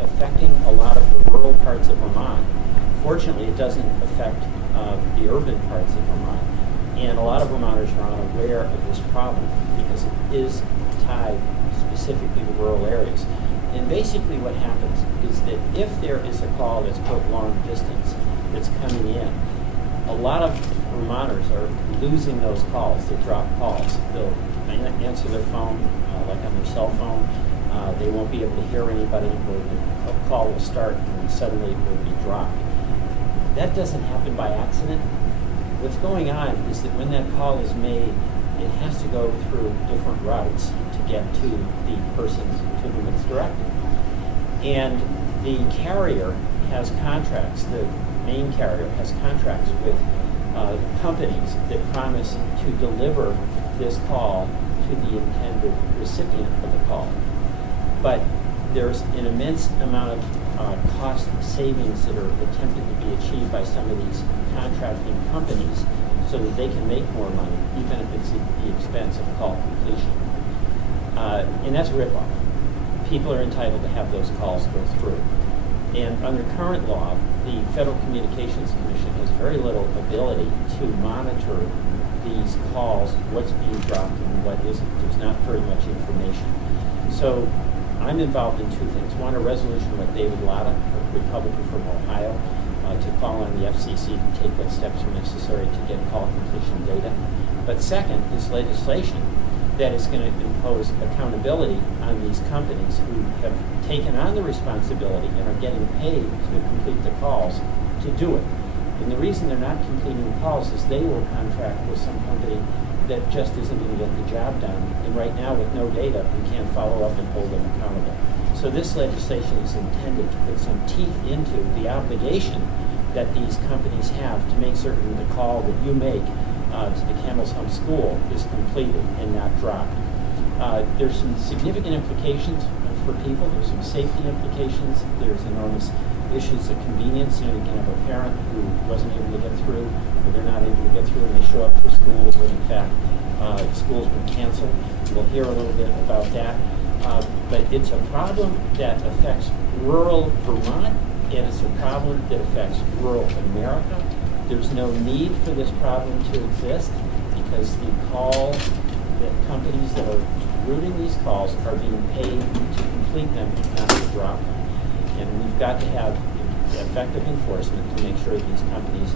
Affecting a lot of the rural parts of Vermont. Fortunately, it doesn't affect the urban parts of Vermont. And a lot of Vermonters are unaware of this problem because it is tied specifically to rural areas. And basically what happens is that if there is a call that's put long distance that's coming in, a lot of Vermonters are losing those calls. They drop calls. They'll answer their phone, like on their cell phone. They won't be able to hear anybody, or the call will start and suddenly it will be dropped. That doesn't happen by accident. What's going on is that when that call is made, it has to go through different routes to get to the person to whom it's directed. And the carrier has contracts, the main carrier has contracts with companies that promise to deliver this call to the intended recipient of the call. But there's an immense amount of cost savings that are attempted to be achieved by some of these contracting companies so that they can make more money, even if it's at the expense of call completion. And that's a ripoff. People are entitled to have those calls go through. And under current law, the Federal Communications Commission has very little ability to monitor these calls, what's being dropped and what isn't. There's not very much information. So I'm involved in two things. One, a resolution with David Latta, a Republican from Ohio, to call on the FCC to take what steps are necessary to get call completion data. But second, this legislation that is going to impose accountability on these companies who have taken on the responsibility and are getting paid to complete the calls to do it. And the reason they're not completing the calls is they will contract with some company that just isn't going to get the job done. And right now, with no data, we can't follow up and hold them accountable. So this legislation is intended to put some teeth into the obligation that these companies have to make certain the call that you make to the Camels Hump School is completed and not dropped. There's some significant implications for people. There's some safety implications. There's enormous issues of convenience. You know, you can have a parent who wasn't able to get through, or they're not able to get through, and they show up for school when in fact school's been canceled. We'll hear a little bit about that. But it's a problem that affects rural Vermont, and it's a problem that affects rural America. There's no need for this problem to exist because the call that companies that are routing these calls are being paid to complete them, not to drop them. And we've got to have effective enforcement to make sure these companies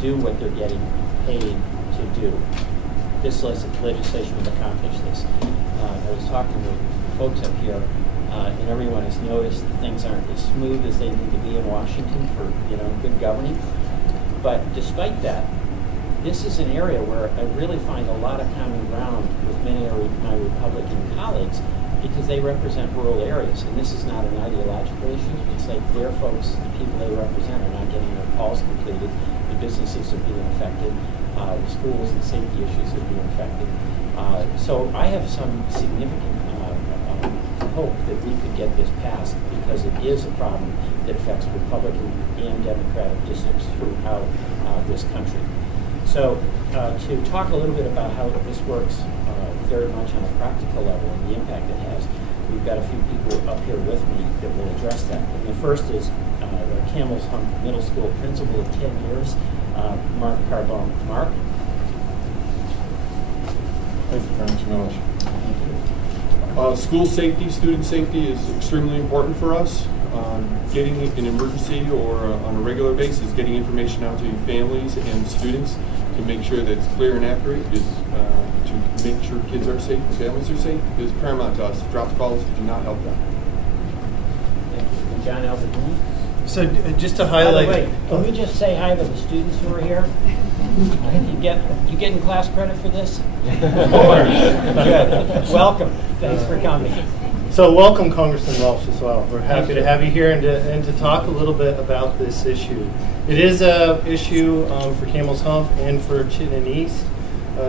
do what they're getting paid to do. This legislation will accomplish this. I was talking to folks up here, and everyone has noticed that things aren't as smooth as they need to be in Washington for good governing. But despite that, this is an area where I really find a lot of common ground with many of my Republican colleagues because they represent rural areas, and this is not an ideological issue. It's like their folks, the people they represent, are not getting their calls completed, the businesses are being affected, the schools and safety issues are being affected. So I have some significant hope that we could get this passed because it is a problem that affects Republican and Democratic districts throughout this country. So to talk a little bit about how this works very much on a practical level and the impact it has, we've got a few people up here with me that will address that. And the first is the Camels Hump Middle School principal of 10 years, Mark Carbone. Mark? Thank you, Congressman Welch. School safety, student safety is extremely important for us. Getting an emergency or on a regular basis, getting information out to families and students to make sure that it's clear and accurate is to make sure kids are safe and families are safe is paramount to us. Drop calls do not help them. Thank you. And John Albertini? So just to highlight... By the way, can we just say hi to the students who are here? You getting class credit for this? Good. Welcome. Thanks for coming. So welcome, Congressman Welch, as well. We're happy to have you here and to talk a little bit about this issue. It is an issue for Camels Hump and for Chittenden East.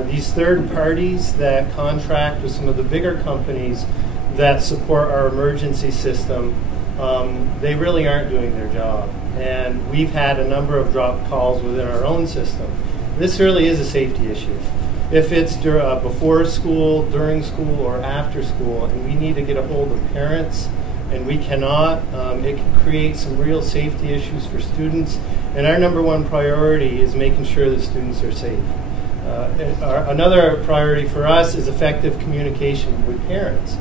These third parties that contract with some of the bigger companies that support our emergency system, they really aren't doing their job. And we've had a number of dropped calls within our own system. This really is a safety issue. if it's before school, during school, or after school, and we need to get a hold of parents, and we cannot, it can create some real safety issues for students. And our number one priority is making sure that students are safe. Another priority for us is effective communication with parents.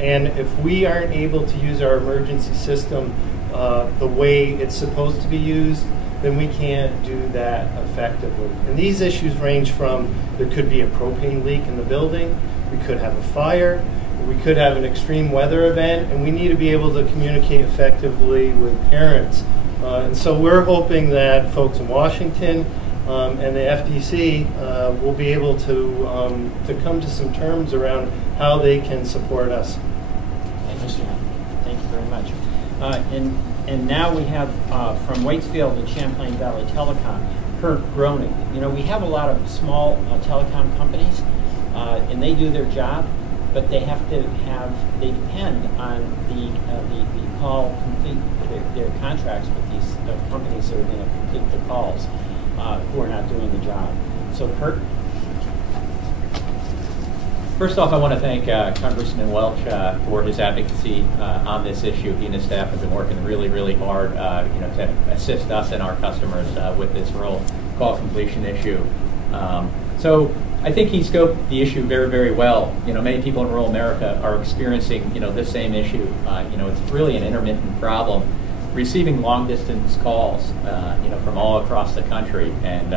And if we aren't able to use our emergency system the way it's supposed to be used, then we can't do that effectively. And these issues range from, there could be a propane leak in the building, we could have a fire, we could have an extreme weather event, and we need to be able to communicate effectively with parents. And so we're hoping that folks in Washington and the FDC will be able to come to some terms around how they can support us. Thank you, Stan. Thank you very much. And now we have from Waitsfield and Champlain Valley Telecom, Kurt Groening. You know, we have a lot of small telecom companies, and they do their job, but they have to they depend on the call complete their contracts with these companies that are going to complete the calls, who are not doing the job. So, Kurt? First off, I want to thank Congressman Welch for his advocacy on this issue. He and his staff have been working really, really hard, to assist us and our customers with this rural call completion issue. So I think he scoped the issue very, very well. You know, many people in rural America are experiencing, this same issue. It's really an intermittent problem. Receiving long-distance calls, from all across the country, and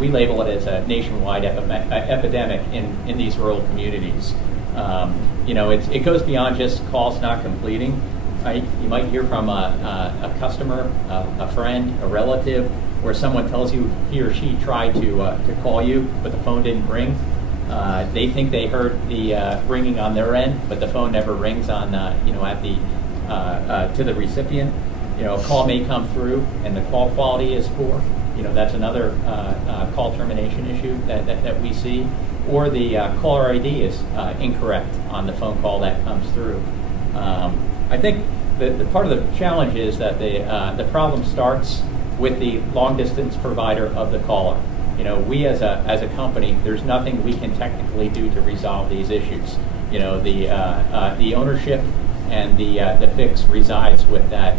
we label it as a nationwide epidemic in these rural communities. It goes beyond just calls not completing. Right? You might hear from a customer, a friend, a relative, where someone tells you he or she tried to call you, but the phone didn't ring. They think they heard the ringing on their end, but the phone never rings on to the recipient. A call may come through and the call quality is poor. That's another call termination issue that we see. Or the caller ID is incorrect on the phone call that comes through. I think the part of the challenge is that the problem starts with the long distance provider of the caller. We as a company, there's nothing we can technically do to resolve these issues. The ownership and the fix resides with that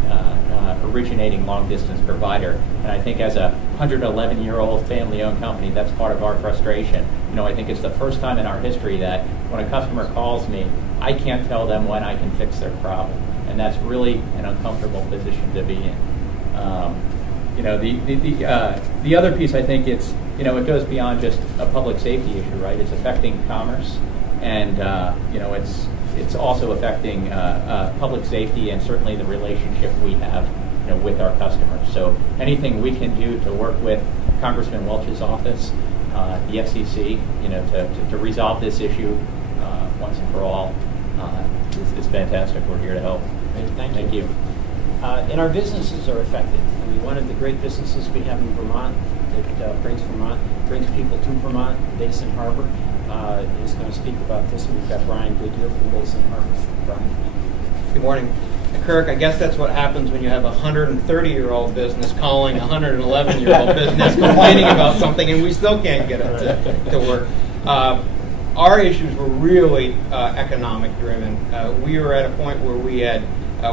originating long-distance provider. And I think as a 111-year-old family-owned company, that's part of our frustration. I think it's the first time in our history that when a customer calls me, I can't tell them when I can fix their problem. And that's really an uncomfortable position to be in. The other piece, I think it goes beyond just a public safety issue, right? It's affecting commerce, and it's also affecting public safety and certainly the relationship we have with our customers. So anything we can do to work with Congressman Welch's office, the FCC, to resolve this issue once and for all is fantastic. We're here to help. Great, thank you. And our businesses are affected. I mean, one of the great businesses we have in Vermont that brings people to Vermont, Basin Harbor, is going to speak about this. We've got Brian Goodyear from Basin Harbor. Brian. Good morning. Kirk, I guess that's what happens when you have a 130-year-old business calling a 111-year-old business complaining about something, and we still can't get it to work. Our issues were really economic-driven. We were at a point where we had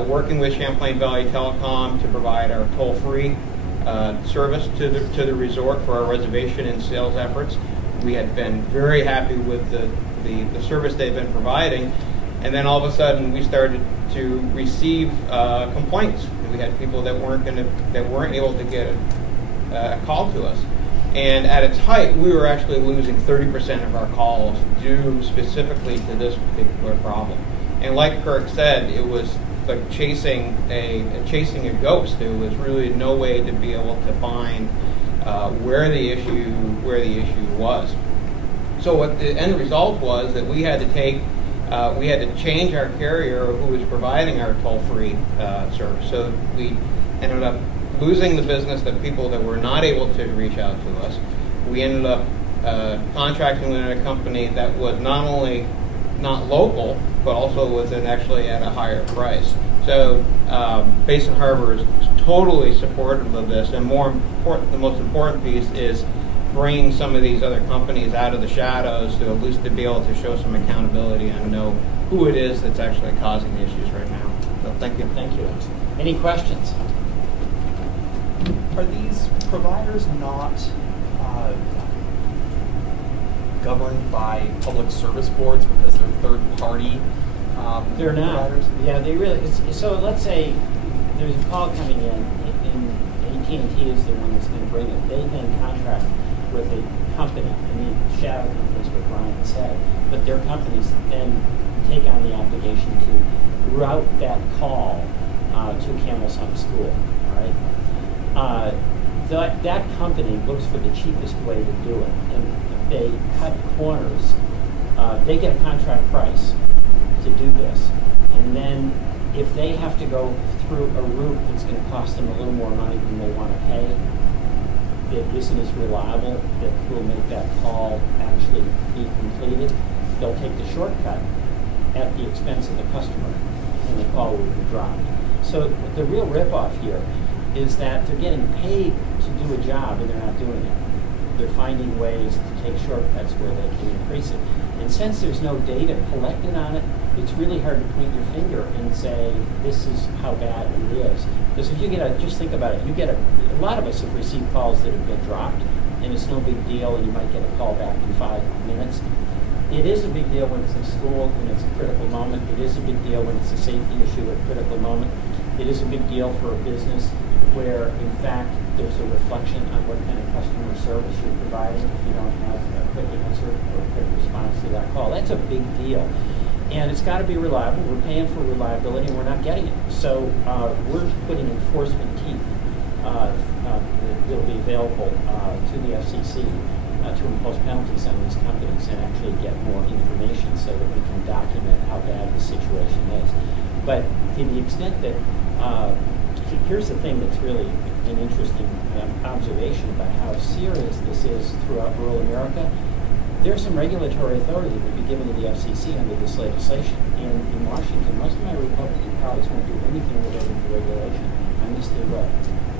working with Champlain Valley Telecom to provide our toll-free service to the resort for our reservation and sales efforts. We had been very happy with the service they've been providing, and then all of a sudden we started to receive complaints. We had people that weren't able to get a call to us, and at its height, we were actually losing 30% of our calls due specifically to this particular problem. And like Kirk said, it was like chasing a ghost. There was really no way to be able to find where the issue was. So what the end result was that we had to change our carrier who was providing our toll-free service. So we ended up losing the business that people that were not able to reach out to us. We ended up contracting with a company that was not only not local, but also was actually at a higher price. So Basin Harbor is totally supportive of this, and the most important piece is bringing some of these other companies out of the shadows to at least to be able to show some accountability and know who it is that's actually causing the issues right now. So thank you. Thank you. Any questions? Are these providers not governed by public service boards because they're third-party They're not. providers? Yeah, they really. So let's say there's a call coming in, and AT&T is the one that's going to bring it. They then contract with a company, and the shadow companies, what Brian said, but their companies then take on the obligation to route that call to Camels Hump School, right? That company looks for the cheapest way to do it, and they cut corners. They get a contract price to do this, and then if they have to go through a route that's going to cost them a little more money than they want to pay, that isn't as reliable, that will make that call actually be completed, they'll take the shortcut at the expense of the customer, and the call will be dropped. So the real ripoff here is that they're getting paid to do a job and they're not doing it. They're finding ways to take shortcuts where they can increase it. And since there's no data collected on it, it's really hard to point your finger and say, this is how bad it is. Because if you get just think about it, you get a lot of us have received calls that have been dropped, and it's no big deal, and you might get a call back in 5 minutes. It is a big deal when it's in school and it's a critical moment. It is a big deal when it's a safety issue at a critical moment. It is a big deal for a business where, in fact, there's a reflection on what kind of customer service you're providing if you don't have a quick answer or a quick response to that call. That's a big deal. And it's got to be reliable. We're paying for reliability, and we're not getting it. So we're putting enforcement teeth that'll be available to the FCC to impose penalties on these companies and actually get more information so that we can document how bad the situation is. But to the extent that, here's the thing that's really an interesting observation about how serious this is throughout rural America. There's some regulatory authority that would be given to the FCC under this legislation. And in Washington, most of my Republican colleagues won't do anything related to regulation. On this they will.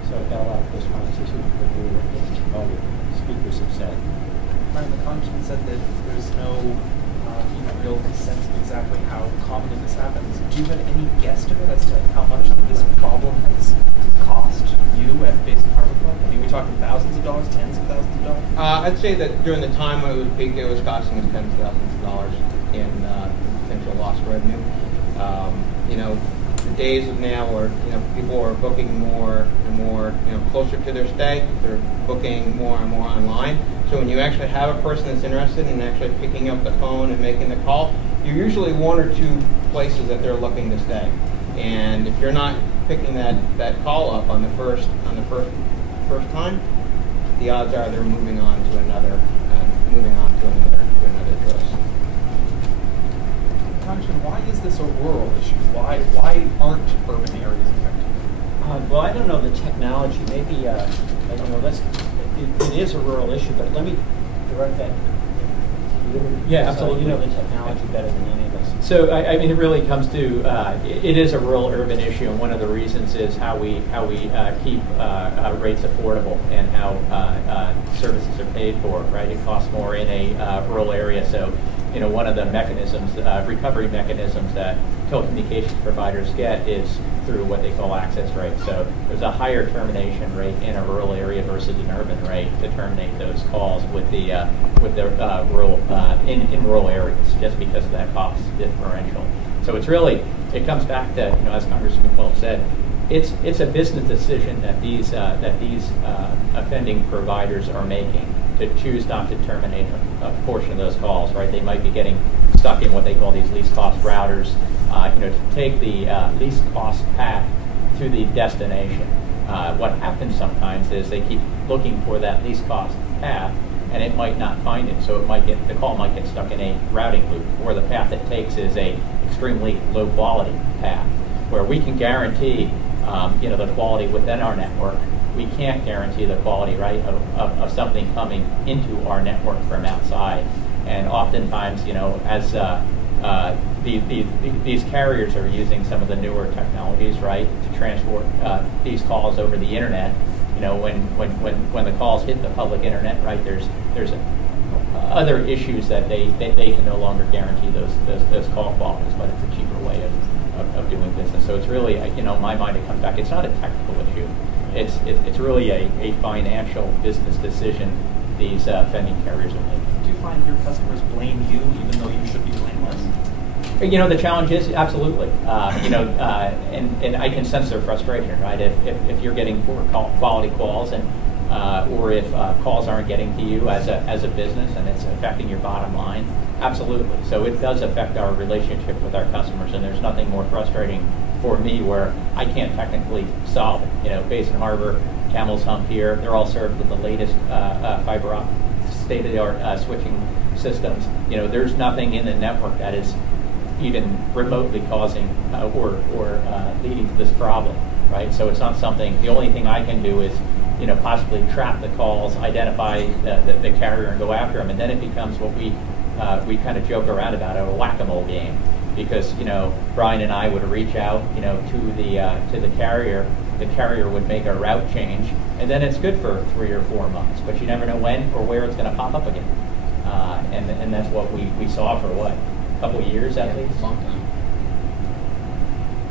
So I've got a lot of responses to agree with what all the speakers have said. Brian, the Congressman said that there's no real sense of exactly how commonly this happens. Do you have any guesstimate as to how much this problem has cost you at Basic Harbor Club? I mean, we talking thousands of dollars, tens of thousands of dollars? I'd say that during the time when it was peak, it was costing us tens of thousands of dollars in potential lost revenue. The days of now where people are booking more and more, closer to their stay, they're booking more and more online. So when you actually have a person that's interested in actually picking up the phone and making the call, you're usually one or two places that they're looking to stay. And if you're not picking that call up on the first time, the odds are they're moving on to another address. Congressman, why is this a rural issue? Why aren't urban areas affected? Well, I don't know the technology. Maybe, I don't know, it is a rural issue, but let me direct that to you. Yeah, So absolutely. you know the technology better than any of us. So I mean, it really comes to it is a rural-urban issue, and one of the reasons is how we keep rates affordable and how services are paid for. Right, it costs more in a rural area. So one of the mechanisms, recovery mechanisms that telecommunications providers get is through what they call access rates. So there's a higher termination rate in a rural area versus an urban rate to terminate those calls with the rural in rural areas, just because of that cost differential. So it comes back to, as Congressman Welch said, it's a business decision that these offending providers are making to choose not to terminate a portion of those calls. Right, they might be getting stuck in what they call these least cost routers. To take the least cost path to the destination. What happens sometimes is they keep looking for that least cost path, and it might not find it. So the call might get stuck in a routing loop, or the path it takes is a extremely low quality path, where we can guarantee the quality within our network. We can't guarantee the quality, right, of something coming into our network from outside. And oftentimes, as these carriers are using some of the newer technologies, right, to transport these calls over the internet. when the calls hit the public internet, right? There's other issues that they can no longer guarantee those call qualities, but it's a cheaper way of doing business. So it's really, in my mind, it comes back. It's not a technical issue. It's really a financial business decision these vending carriers are making. Do you find your customers blame you, even though you should be blameless? The challenge is absolutely, and I can sense their frustration, right? If you're getting poor quality calls, and or if calls aren't getting to you as a business, and it's affecting your bottom line, absolutely. So it does affect our relationship with our customers, and there's nothing more frustrating for me where I can't technically solve it. Basin Harbor, Camels Hump here, they're all served with the latest fiber optic, state-of-the-art switching systems. There's nothing in the network that is even remotely causing or leading to this problem, right? So it's not something. The only thing I can do is, possibly trap the calls, identify the carrier, and go after them, and then it becomes what we kind of joke around about, a whack-a-mole game, because Brian and I would reach out, to the carrier. The carrier would make a route change, and then it's good for 3 or 4 months, but you never know when or where it's going to pop up again. And that's what we saw for what? Couple of years at least. Long time.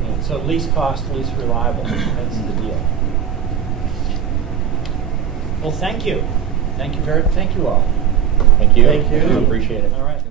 Yeah, so least cost, least reliable. That's the deal. Well, thank you. Thank you all. Thank you. Thank you. Appreciate it. All right.